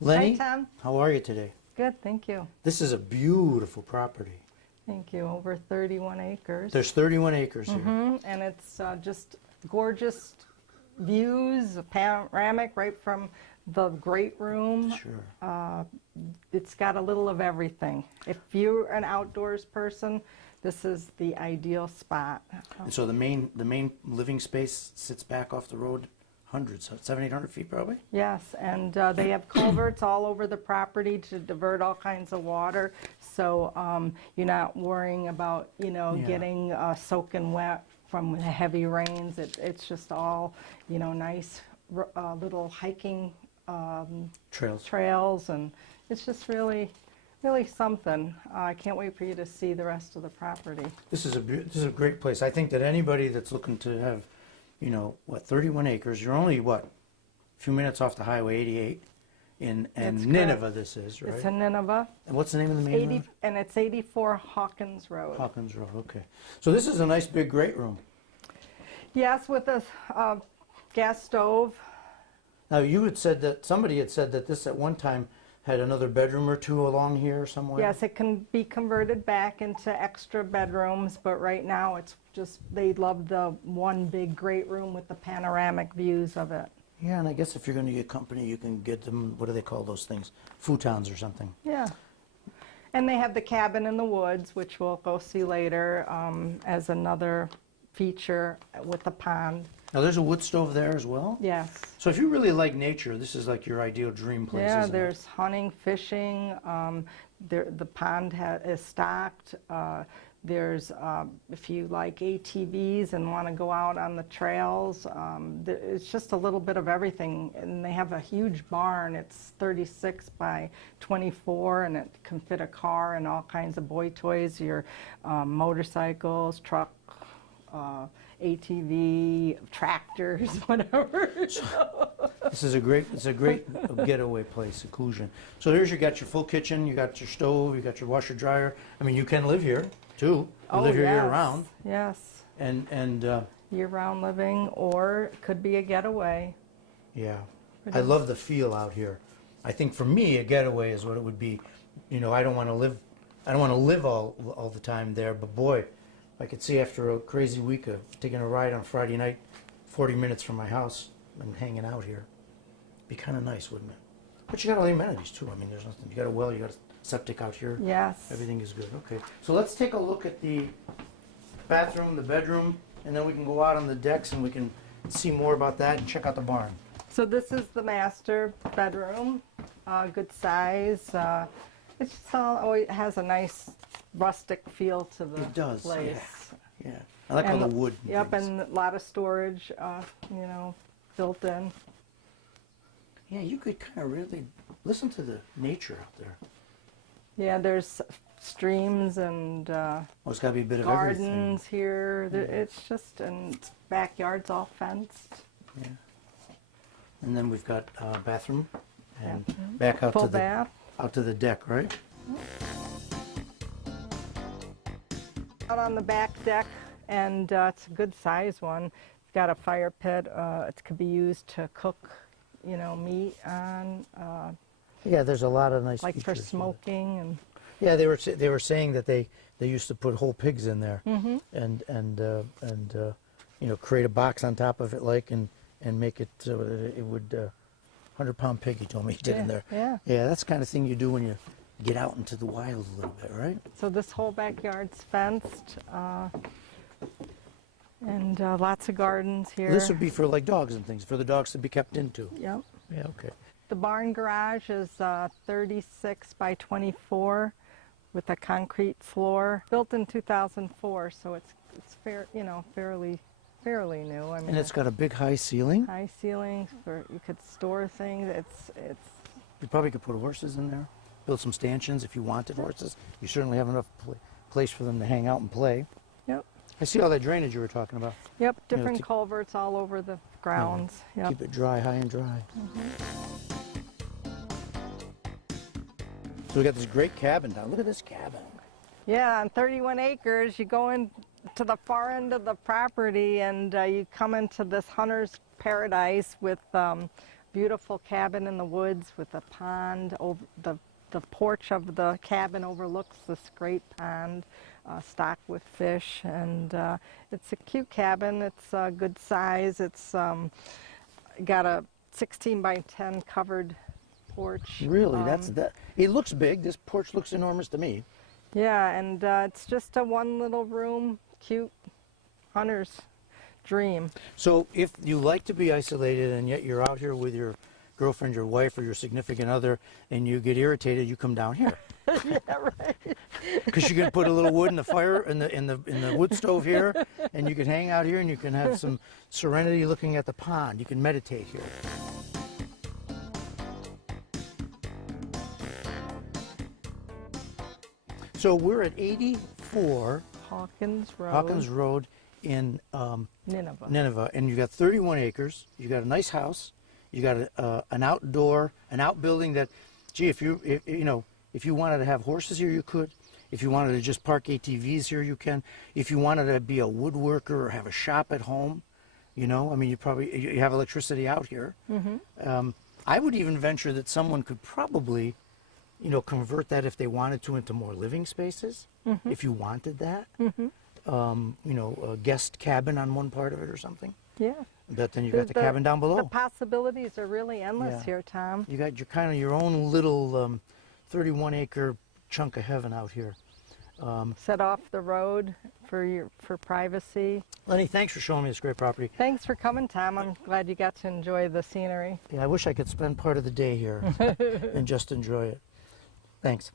Lenny, Hi, Tom. how are you today? Good, thank you. This is a beautiful property. Thank you. Over 31 acres. There's 31 acres here. And it's just gorgeous views, panoramic right from the great room. Sure. It's got a little of everything. If you're an outdoors person, this is the ideal spot. And so the main living space sits back off the road hundreds, 700-800 feet probably? Yes, and they have culverts all over the property to divert all kinds of water, so you're not worrying about, getting soaking wet from the heavy rains. It's just all, nice little hiking trails, and it's just really something. I can't wait for you to see the rest of the property. This is a great place. I think that anybody that's looking to have 31 acres. You're only, a few minutes off the Highway 88 in Nineveh, this is, right? It's in Nineveh. And what's the name of the main road? And it's 84 Hawkins Road. Hawkins Road, okay. So this is a nice big great room. Yes, with a gas stove. Now, somebody had said that this at one time had another bedroom or two along here somewhere? Yes, it can be converted back into extra bedrooms, but right now it's just, they love the one big great room with the panoramic views of it. Yeah, and I guess if you're going to get company, you can get them, what do they call those things? Futons or something. Yeah. And they have the cabin in the woods, which we'll go see later, as another feature with the pond. Now, there's a wood stove there as well? Yes. So if you really like nature, this is like your ideal dream place, Yeah, isn't there's it? hunting, fishing, the pond is stocked. There's, if you like ATVs and want to go out on the trails, it's just a little bit of everything. And they have a huge barn. It's 36 by 24, and it can fit a car and all kinds of boy toys, your motorcycles, truck, ATV, tractors, whatever. This is a great getaway place, seclusion. So here's you got your full kitchen, you got your stove, you got your washer dryer. I mean, you can live here too. You live here year round. Yes. And year-round living, or it could be a getaway. Yeah, I love the feel out here. I think for me, a getaway is what it would be. I don't want to live all the time there, but boy, I could see after a crazy week of taking a ride on Friday night, 40 minutes from my house and hanging out here. Be kind of nice, wouldn't it? But you got all the amenities too. I mean, there's nothing. You got a well, you got a septic out here. Yes. Everything is good. Okay. So let's take a look at the bathroom, the bedroom, and then we can go out on the decks and we can see more about that and check out the barn. So this is the master bedroom. Good size. It's just always has a nice rustic feel to the place. Yeah. I like all the wood. Yep, and a lot of storage, built in. Yeah, you could kind of really listen to the nature out there. Yeah, there's streams and it's got to be a bit of gardens everything. here. It's just, and backyard's all fenced. Yeah. And then we've got bathroom and back out Full to the bath. Out to the deck, right? Out on the back deck, and it's a good size one. It's got a fire pit. It could be used to cook, meat on. Yeah, there's a lot of nice like for features smoking and. Yeah, they were saying that they used to put whole pigs in there and create a box on top of it and make it so that it would 100-pound pig, he told me he did in there. Yeah. Yeah, that's the kind of thing you do when you get out into the wild a little bit, right? So this whole backyard's fenced, and lots of gardens here. This would be for like dogs and things, for the dogs to be kept into. Yep. Yeah, okay. The barn garage is 36 by 24 with a concrete floor, built in 2004, so it's fairly new. I mean, And it's got a big high ceiling. high ceilings for you could store things. It's You probably could put horses in there, build some stanchions if you wanted horses. You certainly have enough place for them to hang out and play. Yep. I see all that drainage you were talking about. Yep, different culverts all over the grounds. Yep. Keep it dry, high and dry. So we got this great cabin down. Look at this cabin. Yeah, on 31 acres, you go in to the far end of the property and you come into this hunter's paradise with beautiful cabin in the woods with a pond. The porch of the cabin overlooks this great pond, stocked with fish, and it's a cute cabin. It's a good size. It's got a 16 by 10 covered porch. Really, it looks big. This porch looks enormous to me. Yeah, and it's just a one little room, cute hunter's dream. So if you like to be isolated and yet you're out here with your girlfriend, your wife, or your significant other, and you get irritated, you come down here. Yeah, right. Because you can put a little wood in the fire in the wood stove here, and you can hang out here, and you can have some serenity looking at the pond. You can meditate here. So we're at 84 Hawkins Road in Nineveh. And you got 31 acres. You got a nice house. You got an outbuilding that, gee, if you wanted to have horses here, you could. If you wanted to just park ATVs here, you can. If you wanted to be a woodworker or have a shop at home, I mean, you have electricity out here. Mm-hmm. I would even venture that someone could probably, convert that if they wanted to into more living spaces, mm-hmm. if you wanted that. Mm-hmm. A guest cabin on one part of it or something. Yeah. But then you got the cabin down below. The possibilities are really endless here, Tom. You got your own little 31-acre chunk of heaven out here. Set off the road for privacy. Lenny, thanks for showing me this great property. Thanks for coming, Tom. I'm glad you got to enjoy the scenery. Yeah, I wish I could spend part of the day here and just enjoy it. Thanks.